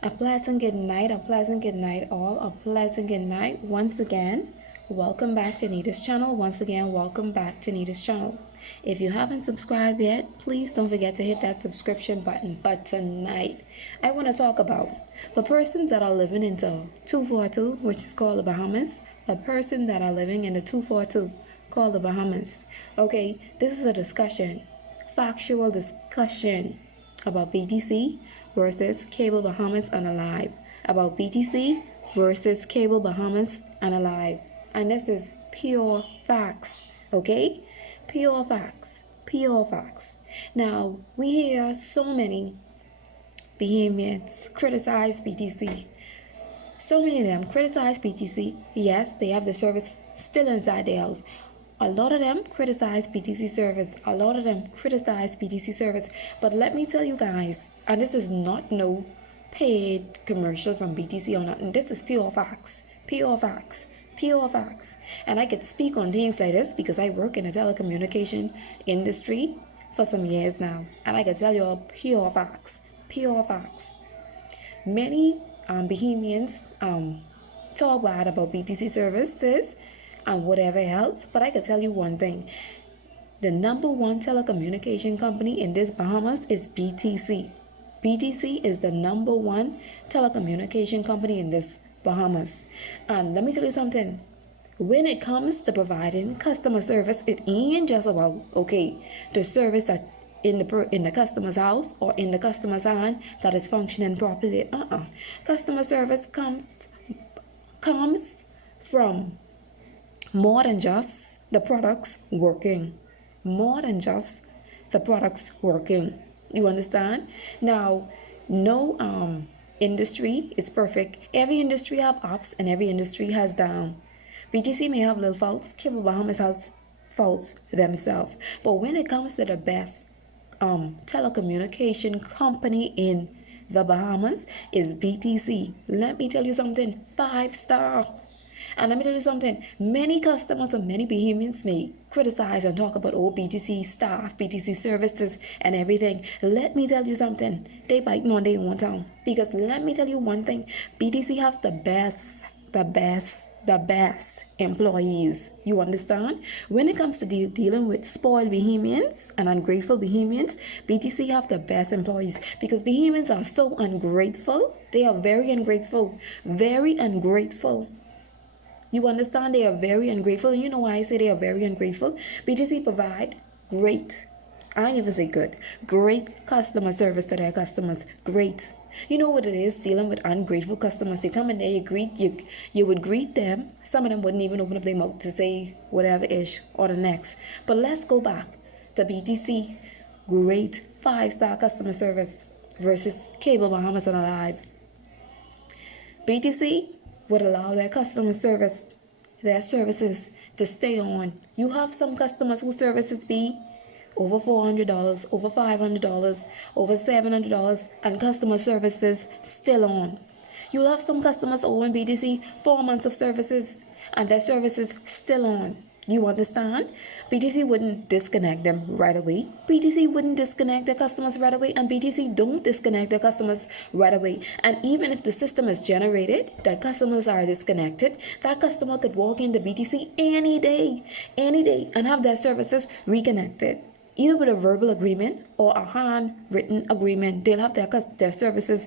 A pleasant good night, all. A pleasant good night once again. Welcome back to Nita's channel. Once again, welcome back to Nita's channel. If you haven't subscribed yet, please don't forget to hit that subscription button. But tonight, I want to talk about for persons that are living in the 242, which is called the Bahamas, a person that are living in the 242, called the Bahamas. Okay, this is a discussion, factual discussion about BTC versus Cable Bahamas and Aliv. About BTC versus Cable Bahamas and Aliv. And this is pure facts, okay? Pure facts. Pure facts. Now, we hear so many Bahamians criticize BTC. So many of them criticize BTC. Yes, they have the service still inside their house. A lot of them criticize BTC service. A lot of them criticize BTC service. But let me tell you guys, and this is not no paid commercial from BTC or nothing. This is pure facts. Pure facts. Pure facts. And I could speak on things like this because I work in the telecommunication industry for some years now. And I can tell you all pure facts. Pure facts. Many Bahamians talk bad about BTC services and whatever else, but I can tell you one thing. The number one telecommunication company in this Bahamas is BTC. BTC is the number one telecommunication company in this Bahamas. And let me tell you something. When it comes to providing customer service, it ain't just about, okay, the service that in the customer's house or in the customer's hand that is functioning properly. Customer service comes from more than just the products working. More than just the products working. You understand? Now, no industry is perfect. Every industry have ups and every industry has down. BTC may have little faults. Cable Bahamas has faults themselves. But when it comes to the best telecommunication company in the Bahamas is BTC. Let me tell you something, 5-star. And let me tell you something, many customers and many Bahamians may criticize and talk about BTC staff, BTC services and everything. Let me tell you something, they biting on their own tongue. Because let me tell you one thing, BTC have the best employees. You understand? When it comes to dealing with spoiled Bahamians and ungrateful Bahamians, BTC have the best employees because Bahamians are so ungrateful. They are very ungrateful. Very ungrateful. You understand? They are very ungrateful. And you know why I say they are very ungrateful? BTC provide great, I don't even say good, great customer service to their customers. Great. You know what it is dealing with ungrateful customers? They come in there, you would greet them. Some of them wouldn't even open up their mouth to say whatever ish or the next. But let's go back to BTC. Great 5-star customer service versus Cable Bahamas and Aliv. BTC would allow their customer service, their services to stay on. You have some customers whose services be over $400, over $500, over $700, and customer services still on. You'll have some customers owing BTC 4 months of services, and their services still on. You understand? BTC wouldn't disconnect them right away. BTC wouldn't disconnect their customers right away, and BTC don't disconnect their customers right away. And even if the system is generated that customers are disconnected, that customer could walk into BTC any day, and have their services reconnected. Either with a verbal agreement or a handwritten agreement, they'll have their services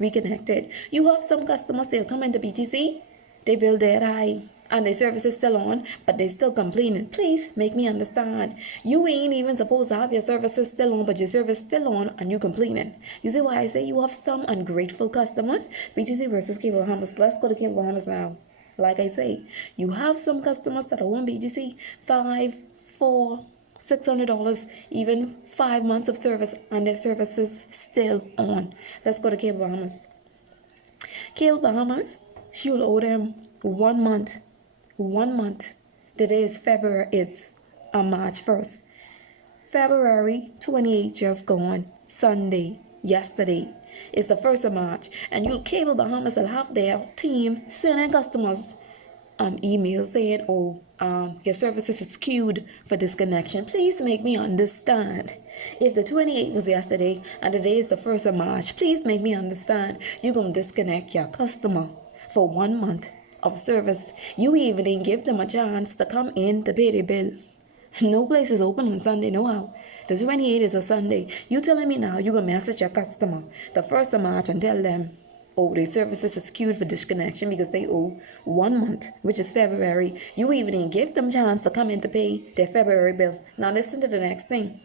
reconnected. You have some customers, they'll come into BTC, they bill dead high, and their service is still on, but they still complaining. Please make me understand. You ain't even supposed to have your services still on, but your service still on, and you complaining. You see why I say you have some ungrateful customers? BTC versus Cable Bahamas. Let's go to Cable Bahamas now. Like I say, you have some customers that own BTC $500, $400, $600, even 5 months of service, and their services still on. Let's go to Cable Bahamas. Cable Bahamas, you'll owe them 1 month. 1 month. Today is February. It's March 1st. February 28th just gone. Sunday. Yesterday. It's the 1st of March. And Cable Bahamas will have their team sending customers emails saying, your services is queued for disconnection. Please make me understand. If the 28th was yesterday and today is the 1st of March, please make me understand. You're going to disconnect your customer for 1 month of service. You even didn't give them a chance to come in to pay their bill. No place is open on Sunday, no how. The 28th is a Sunday. You telling me now you're going to message your customer the 1st of March and tell them, oh, their services is queued for disconnection because they owe 1 month, which is February. You even didn't give them a chance to come in to pay their February bill. Now listen to the next thing.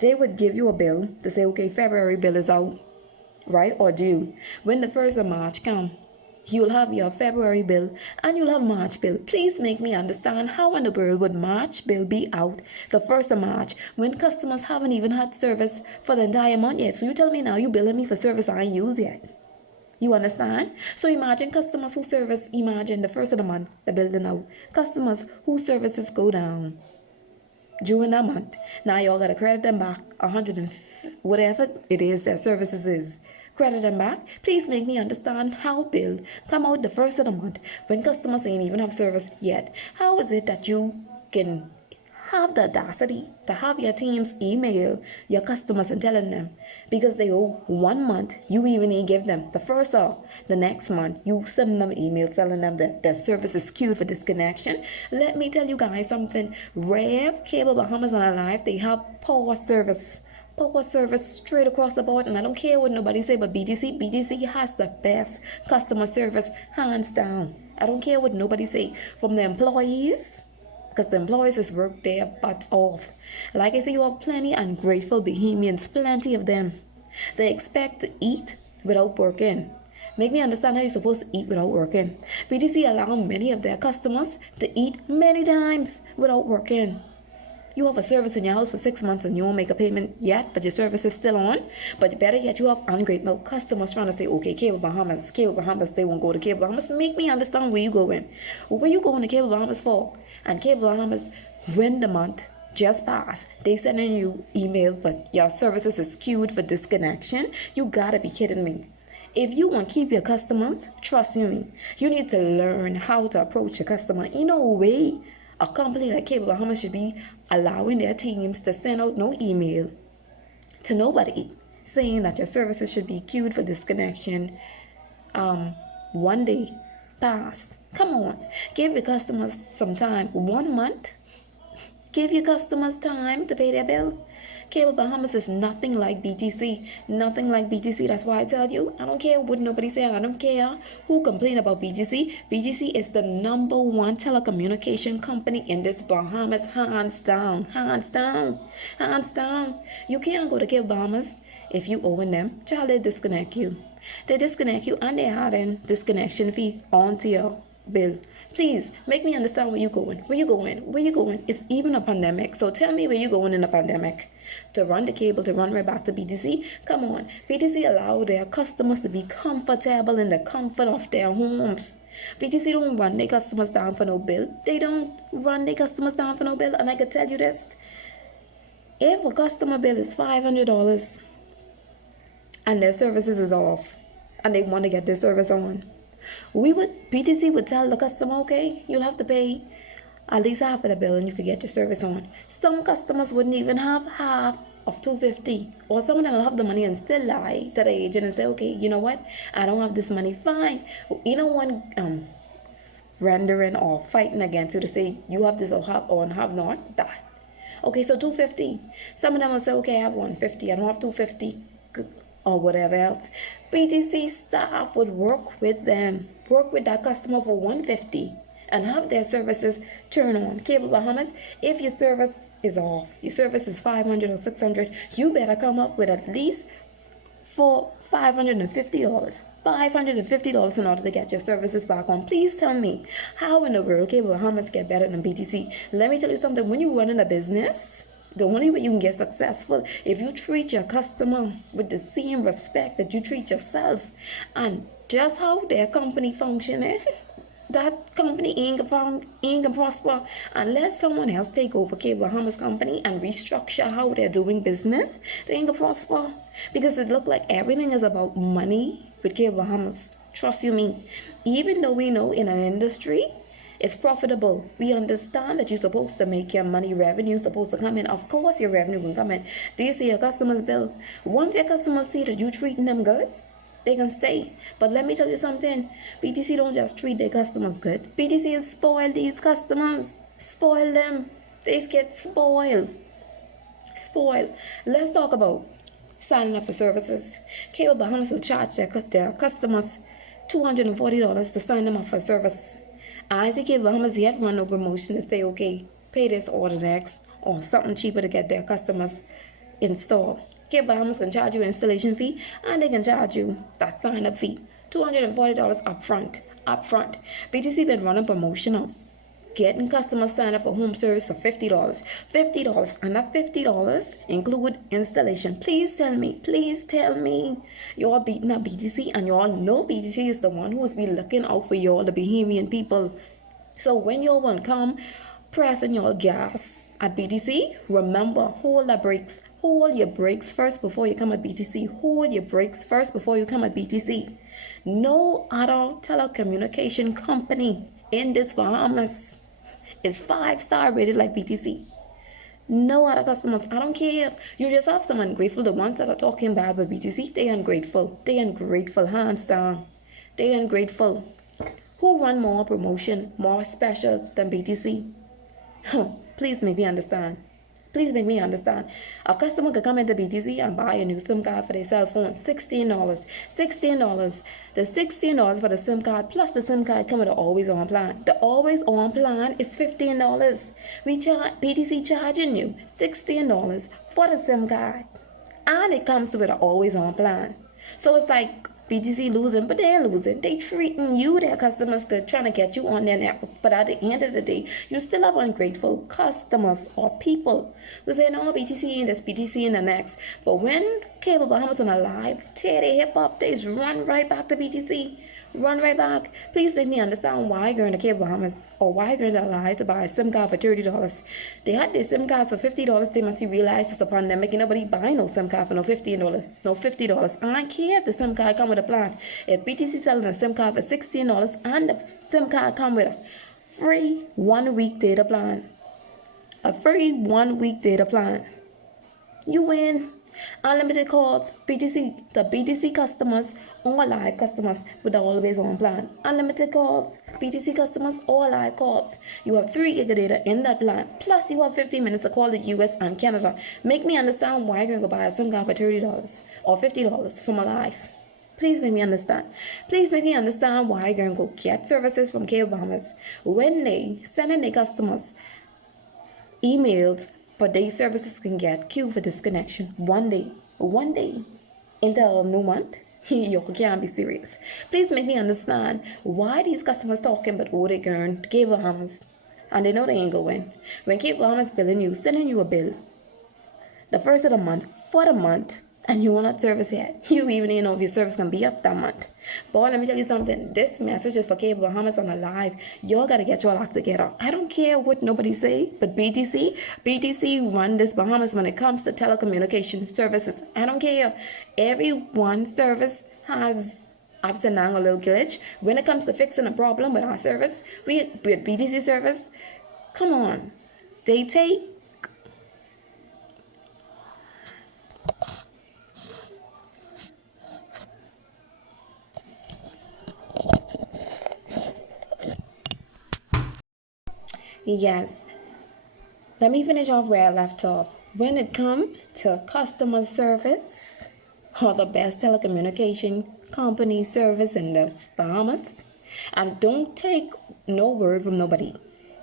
They would give you a bill to say, okay, February bill is out, right, or due. When the 1st of March come, you'll have your February bill and you'll have March bill. Please make me understand how in the world would March bill be out the 1st of March when customers haven't even had service for the entire month yet. So you tell me now you billing me for service I ain't used yet. You understand? So imagine customers who service, imagine the 1st of the month, the building out. Customers whose services go down during that month. Now y'all gotta credit them back 100 and whatever it is their services is. Credit them back. Please make me understand how bill come out the 1st of the month when customers ain't even have service yet. How is it that you can have the audacity to have your teams email your customers and telling them because they owe 1 month, you even ain't give them the 1st of the next month, you send them email telling them that their service is queued for disconnection. Let me tell you guys something. Rev, Cable, Bahamas, and Aliv, they have power service straight across the board, and I don't care what nobody say, but BTC has the best customer service hands down. I don't care what nobody say. From the employees, because the employees just work their butts off. Like I say, you have plenty ungrateful Bahamians, plenty of them. They expect to eat without working. Make me understand how you're supposed to eat without working. BTC allow many of their customers to eat many times without working. You have a service in your house for 6 months and you won't make a payment yet, but your service is still on. But better yet, you have ungrateful customers trying to say, okay, Cable Bahamas, they won't go to Cable Bahamas. Make me understand where you going. Where you going to Cable Bahamas for? And Cable Bahamas, when the month just passed, they sending you email, but your services is queued for disconnection. You gotta be kidding me. If you want to keep your customers, trust me, you need to learn how to approach your customer in a way. A company like Cable Bahamas should be allowing their teams to send out no email to nobody saying that your services should be queued for disconnection 1 day past. Come on, give your customers some time. 1 month, give your customers time to pay their bill. Cable Bahamas is nothing like BTC. Nothing like BTC. That's why I tell you, I don't care what nobody say. I don't care who complain about BTC. BTC is the #1 telecommunication company in this Bahamas. Hands down. Hands down. Hands down. You can't go to Cable Bahamas if you owing them. Child, they disconnect you. They disconnect you and they add in disconnection fee onto your bill. Please make me understand where you going. Where you going? Where you going? It's even a pandemic. So tell me where you going in a pandemic. To run the cable, to run right back to BTC. Come on. BTC allow their customers to be comfortable in the comfort of their homes. BTC don't run their customers down for no bill. They don't run their customers down for no bill. And I can tell you this. If a customer bill is $500 and their services is off and they want to get their service on, BTC would tell the customer, okay, you'll have to pay at least half of the bill and you could get your service on. Some customers wouldn't even have half of $250, or some of them will have the money and still lie to the agent and say, okay, you know what, I don't have this money, fine. You know, one rendering or fighting against you to say you have this or have not that. Okay, so $250. Some of them will say, okay, I have $150, I don't have $250. Or whatever else. BTC staff would work with them, work with that customer for $150 and have their services turn on. Cable Bahamas, if your service is off, your service is $500 or $600, you better come up with at least for $550. $550 in order to get your services back on. Please tell me, how in the world Cable Bahamas get better than BTC? Let me tell you something. When you run in a business, the only way you can get successful if you treat your customer with the same respect that you treat yourself, and just how their company functioning. That company ain't gonna prosper unless someone else take over Cable Bahamas company and restructure how they're doing business. They ain't gonna prosper because it look like everything is about money with Cable Bahamas. Trust you me. Even though we know in an industry It's profitable. We understand that you're supposed to make your money, revenue supposed to come in. Of course your revenue will come in. Do you see your customers' bill? Once your customers see that you're treating them good, they can stay. But let me tell you something. BTC don't just treat their customers good. BTC is spoil these customers. Spoil them. They get spoiled. Spoiled. Let's talk about signing up for services. Cable Bahamas will charge their customers $240 to sign them up for service. I see Cable Bahamas yet run no promotion to say, okay, pay this order next, or something cheaper to get their customers installed. Cable Bahamas can charge you an installation fee, and they can charge you that sign up fee. $240 upfront. Upfront. BTC been running promotion of getting customers signed up for home service for $50. $50. And that $50 include installation. Please tell me, y'all beating up BTC, and y'all know BTC is the one who has been looking out for y'all, the Bahamian people. So when y'all want to come pressing your gas at BTC, remember, hold the brakes. Hold your brakes first before you come at BTC. Hold your brakes first before you come at BTC. No other telecommunication company in this Bahamas is 5-star rated like BTC. No other customers. I don't care. You just have some ungrateful. The ones that are talking bad about BTC, they ungrateful. They ungrateful, hands down. They ungrateful. Who run more promotion, more special than BTC? Please make me understand. Please make me understand. A customer could come into BTC and buy a new SIM card for their cell phone. $16. $16. The $16 for the SIM card plus the SIM card come with an always on plan. The always on plan is $15. BTC charging you $16 for the SIM card. And it comes with an always on plan. So it's like BTC losing, but they're losing. They treating you, their customers, good, trying to get you on their network. But at the end of the day, you still have ungrateful customers or people who say, no, BTC in this, BTC in the next. But when Cable Bahamas on Aliv, tear their hip up, they just run right back to BTC. Run right back. Please make me understand why you're in the Cable Bahamas or why you're in the Aliv to buy a SIM card for $30. They had their SIM cards for $50. They must realize it's a pandemic and nobody buy no SIM card for no $15, no $50. I don't care if the SIM card come with a plan. If BTC selling a SIM card for $16 and the SIM card come with a free 1-week data plan, a free 1-week data plan, you win. Unlimited calls, BTC, the BTC customers, all live customers with the always on plan. Unlimited calls, BTC customers, all live calls. You have 3 gig of data in that plan. Plus you have 15 minutes to call the US and Canada. Make me understand why you're going to buy a SIM card for $30 or $50 from Aliv. Please make me understand. Please make me understand why you're going to go get services from Cable Bahamas when they sending their customers emails, but their services can get queued for disconnection one day until a new month. You can't be serious. Please make me understand why these customers talking about they going to Cable Bahamas and they know they ain't going. When Cable Bahamas billing you, sending you a bill the first of the month for the month, and you will not service yet. You even know if your service can be up that month. But let me tell you something. This message is for Cable Bahamas on Aliv. Y'all gotta get your act together. I don't care what nobody say, but BTC run this Bahamas when it comes to telecommunication services. I don't care. Every one service has ups and downs, a little glitch. When it comes to fixing a problem with our service, with BTC service, come on. They take Yes. Let me finish off where I left off. When it comes to customer service, or the best telecommunication company service in the Bahamas, and don't take no word from nobody.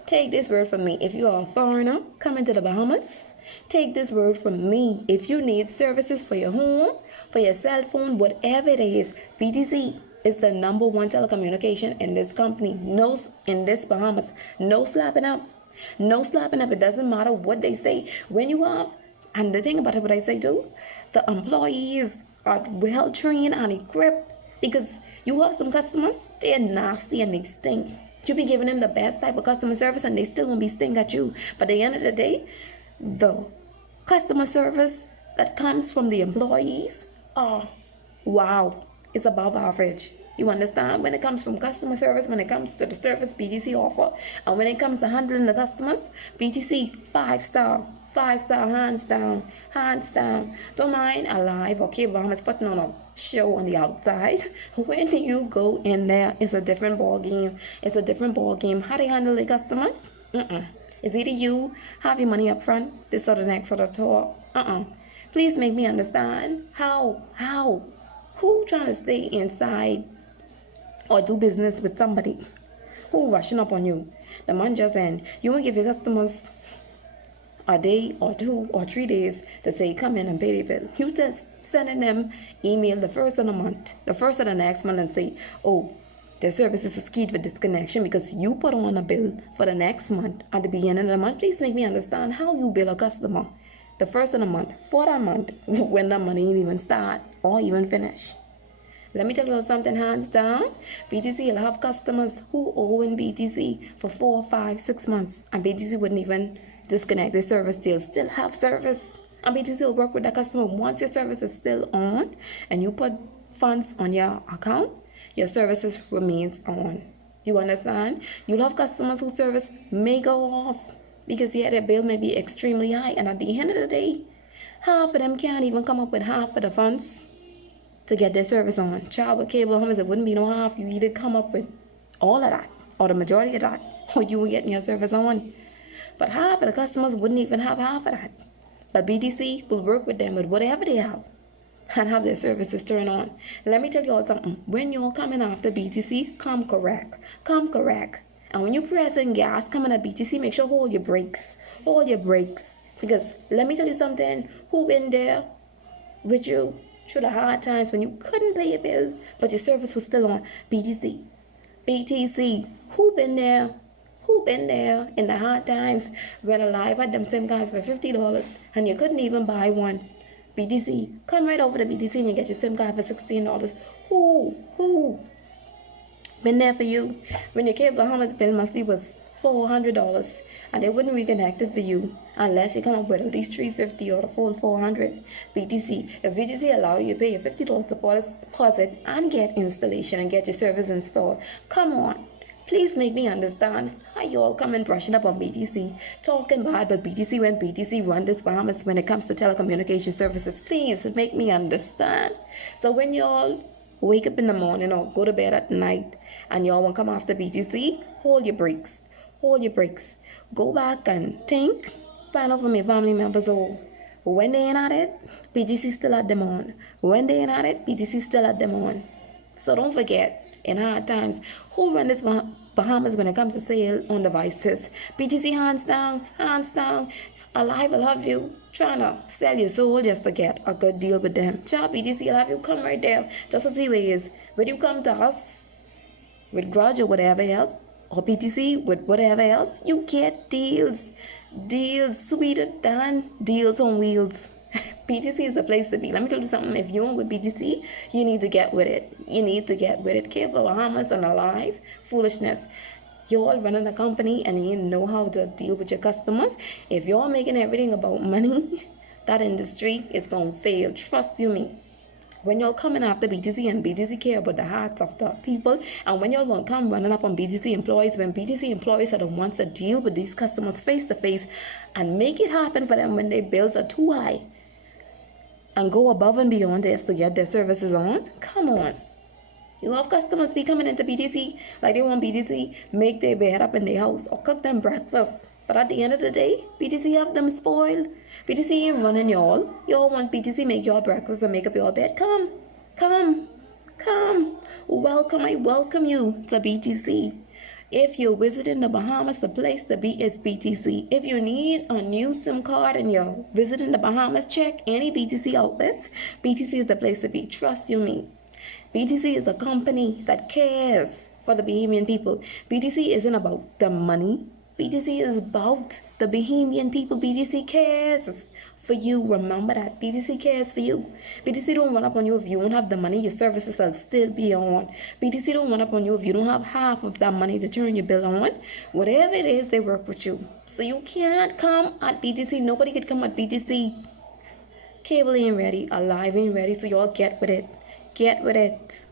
Take this word from me. If you are a foreigner coming to the Bahamas, take this word from me. If you need services for your home, for your cell phone, whatever it is, BTC is the #1 telecommunication in this company. No, in this Bahamas. No slapping up. No slapping up. It doesn't matter what they say. When you have, and the thing about it, what I say too, the employees are well trained and equipped, because you have some customers, they're nasty and they stink. You be giving them the best type of customer service and they still won't be sting at you. But at the end of the day, the customer service that comes from the employees, wow, it's above average. You understand? When it comes from customer service, when it comes to the service BTC offer, and when it comes to handling the customers, BTC 5 star. 5 star, hands down, hands down. Don't mind Aliv or Bahamas putting on a show on the outside. When you go in there, it's a different ball game. It's a different ball game. How they handle the customers? It's either you have your money up front, this or the next or the talk. Please make me understand how who trying to stay inside or do business with somebody who rushing up on you. The month just end. You won't give your customers a day or 2 or 3 days to say come in and pay the bill. You just sending them email the first of the month, the first of the next month, and say, oh, their services is keyed for disconnection because you put on a bill for the next month at the beginning of the month. Please make me understand how you bill a customer the first of the month for that month when the money ain't even start or even finish. Let me tell you something, hands down. BTC will have customers who owe in BTC for 4, 5, 6 months, and BTC wouldn't even disconnect their service. They'll still have service, and BTC will work with the customer. Once your service is still on and you put funds on your account, your services remains on. You understand? You'll have customers whose service may go off because their bill may be extremely high, and at the end of the day, half of them can't even come up with half of the funds to get their service on. Child, with Bahamas, it wouldn't be no half. You either come up with all of that or the majority of that, or you will get your service on. But half of the customers wouldn't even have half of that. But BTC will work with them with whatever they have and have their services turned on. Let me tell you all something. When you're coming after BTC, come correct. Come correct. And when you pressing gas coming at BTC, make sure hold your brakes. Hold your brakes. Because let me tell you something. Who been there with you through the hard times when you couldn't pay your bill, but your service was still on? BTC. BTC. Who been there? Who been there in the hard times when Aliv had them SIM cards for $50 and you couldn't even buy one? BTC. Come right over to BTC and you get your SIM card for $16. Who been there for you when your Bahamas bill must be was $400 and they wouldn't reconnect it for you unless you come up with at least $350 or the full $400? BTC. Because BTC allow you to pay your $50 deposit and get installation and get your service installed. Come on. Please make me understand how you all come and brushing up on BTC, talking bad, but BTC when BTC run this Bahamas when it comes to telecommunication services. Please make me understand. So when you all wake up in the morning or go to bed at night and y'all want to come after BTC, hold your brakes. Hold your brakes. Go back and think. Find out from your family members. Oh, when they ain't at it, BTC still at them on. When they ain't at it, BTC still at them on. So don't forget, in hard times, who run this Bahamas when it comes to sale on devices? BTC, hands down, hands down. Aliv will have you trying to sell your soul just to get a good deal with them. Child, BTC will have you come right there just to see where it is. When you come to us with grudge or whatever else, or BTC with whatever else, you get deals. Deals sweeter than deals on wheels. BTC is the place to be. Let me tell you something. If you want with BTC, you need to get with it. You need to get with it. Bahamas and Aliv. Foolishness. You're running a company and you know how to deal with your customers. If you're making everything about money, that industry is going to fail. Trust you me. When you're coming after BTC and BTC care about the hearts of the people, and when y'all won't come running up on BTC employees, when BTC employees are the ones that deal with these customers face to face and make it happen for them when their bills are too high and go above and beyond this to get their services on, come on. You have customers be coming into BTC like they want BTC make their bed up in their house or cook them breakfast. But at the end of the day, BTC have them spoiled. BTC ain't running y'all. Y'all want BTC make y'all breakfast and make up your bed. Come. Welcome. I welcome you to BTC. If you're visiting the Bahamas, the place to be is BTC. If you need a new SIM card and you're visiting the Bahamas, check any BTC outlets. BTC is the place to be. Trust you me. BTC is a company that cares for the Bahamian people. BTC isn't about the money. BTC is about the Bahamian people. BTC cares for you. Remember that. BTC cares for you. BTC don't run up on you if you don't have the money. Your services will still be on. BTC don't run up on you if you don't have half of that money to turn your bill on. Whatever it is, they work with you. So you can't come at BTC. Nobody could come at BTC. Cable ain't ready. Aliv ain't ready. So y'all get with it. Get with it.